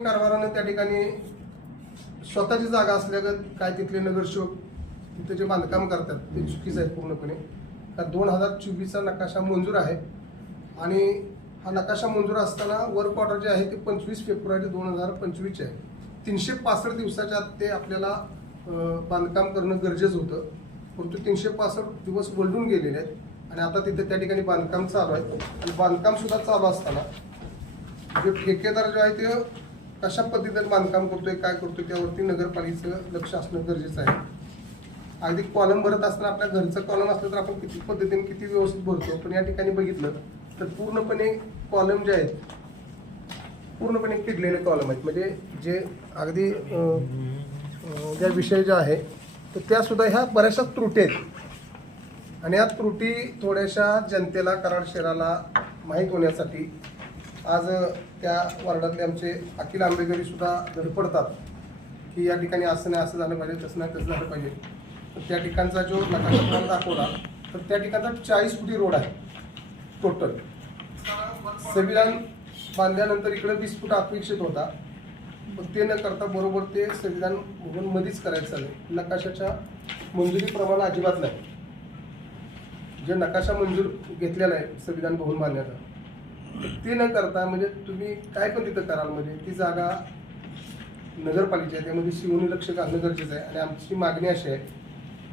कारभारानं त्या ठिकाणी स्वतःची जागा असल्यागत काय तिथले नगरसेवक तिथे जे बांधकाम करतात ते चुकीचं आहे पूर्णपणे. कारण 2024चा नकाशा मंजूर आहे आणि हा नकाशा मंजूर असताना वर्क ऑर्डर जे आहे ते 25 फेब्रुवारी 2025 आहे. 365 दिवसाच्या आत ते आपल्याला बांधकाम करणं गरजेचं होतं, परंतु 365 दिवस वलडून गेलेले आहेत आणि आता तिथे त्या ठिकाणी बांधकाम चालू आहे. आणि बांधकाम सुद्धा चालू असताना जे ठेकेदार जो आहे ते कशा पद्धतीने बांधकाम करतोय काय करतोय त्यावरती नगरपालिकेचं लक्ष असणं गरजेचं आहे. अगदी कॉलम भरत असताना आपल्या घरचं कॉलम असलं तर आपण किती पद्धतीने किती व्यवस्थित भरतो, पण या ठिकाणी बघितलं तर पूर्णपणे कॉलम जे आहेत पूर्णपणे किडलेले कॉलम आहेत. म्हणजे जे अगदी ज्या विषय जे आहे तर त्यासुद्धा ह्या बऱ्याचशा त्रुटी आहेत आणि या त्रुटी थोड्याशा जनतेला कराड शहराला माहीत होण्यासाठी आज त्या वार्डातले आमचे अखिल आंबेकरी सुद्धा धडपडतात की या ठिकाणी असं नाही असं झालं पाहिजे, तसं नाही तसं झालं पाहिजे. तर त्या ठिकाणचा जो नकाशा तुम्हाला दाखवला तर त्या ठिकाणचा 40 फुटी रोड आहे टोटल. संविधान बांधल्यानंतर इकडे 20 फूट अपेक्षित होता, पण ते न करता बरोबर ते संविधान भवनमध्येच करायचं झालं. नकाशाच्या मंजुरीप्रमाणे अजिबात नाही. जे नकाशा मंजूर घेतलेला आहे संविधान भवन बांधण्याचा ते न करता म्हणजे तुम्ही काय पण तिथं कराल म्हणजे ती जागा नगरपालिका आहे, त्यामध्ये शिवनी लक्ष घालणं गरजेचं आहे. आणि आमची मागणी अशी आहे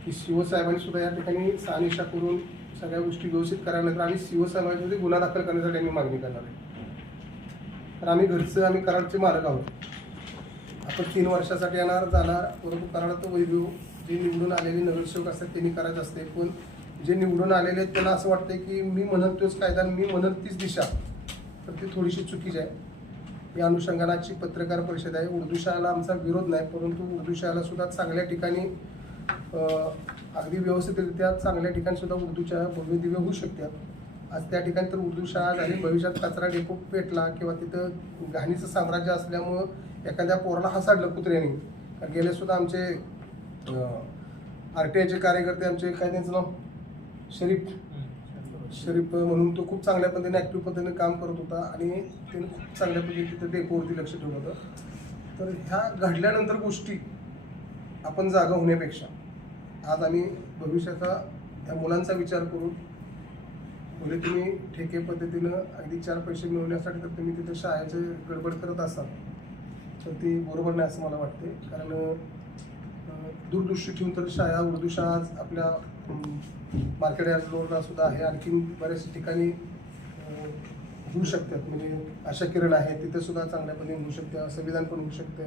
की शिवसाहेबांनी सुद्धा या ठिकाणी शहानिशा करून सगळ्या गोष्टी व्यवस्थित कराव्या. तर आम्ही शिवसाहेबांमध्ये गुन्हा दाखल करण्यासाठी आम्ही मागणी करणार आहे. तर आम्ही घरचं आम्ही कराडचे मालक आहोत. आपण 3 वर्षासाठी येणार जाणार, परंतु कराडात वैभव जे निवडून आलेले नगरसेवक असतात त्यांनी करायचं असते. पण जे निवडून आलेले आहेत त्यांना असं वाटतं की मी म्हणत तोच कायदा मी म्हणत तीच दिशा, तर ती थोडीशी चुकीची आहे. या अनुषंगानाची पत्रकार परिषद आहे. उर्दू शाळेला आमचा विरोध नाही, परंतु उर्दू शाळेला सुद्धा चांगल्या ठिकाणी अगदी व्यवस्थितरित्या चांगल्या ठिकाणी सुद्धा उर्दू शाळा भव्य दिव्य होऊ शकतात. आज त्या ठिकाणी तर उर्दू शाळा झाली, भविष्यात कचरा डेपो पेटला किंवा तिथं घाणीचं साम्राज्य असल्यामुळं एखाद्या पोराला हसाडलं कुत्र्याने. कारण गेले सुद्धा आमचे RTIचे कार्यकर्ते आमचे काय त्यांचं नाव शरीफ म्हणून तो खूप चांगल्या पद्धतीने ॲक्टिव्ह पद्धतीने काम करत होता आणि त्याने खूप चांगल्या पद्धतीने तिथे डेपोवरती लक्ष ठेवलं होतं. तर ह्या घडल्यानंतर गोष्टी आपण जागा होण्यापेक्षा आज आम्ही भविष्याचा ह्या मुलांचा विचार करून मुले तुम्ही ठेके पद्धतीनं अगदी 4 पैसे मिळवण्यासाठी तर तुम्ही तिथे शाळेचे गडबड करत असाल तर ती बरोबर नाही असं मला वाटते. कारण दूरदृष्टी ठेवून तर शाळा उर्दू शाळा आपल्या मार्केट यार्ड रोडला सुद्धा आहे, आणखी बऱ्याच ठिकाणी होऊ शकतात. म्हणजे आशा किरण आहे तिथे सुद्धा चांगल्या पद्धतीने होऊ शकते, संविधान पण होऊ शकते.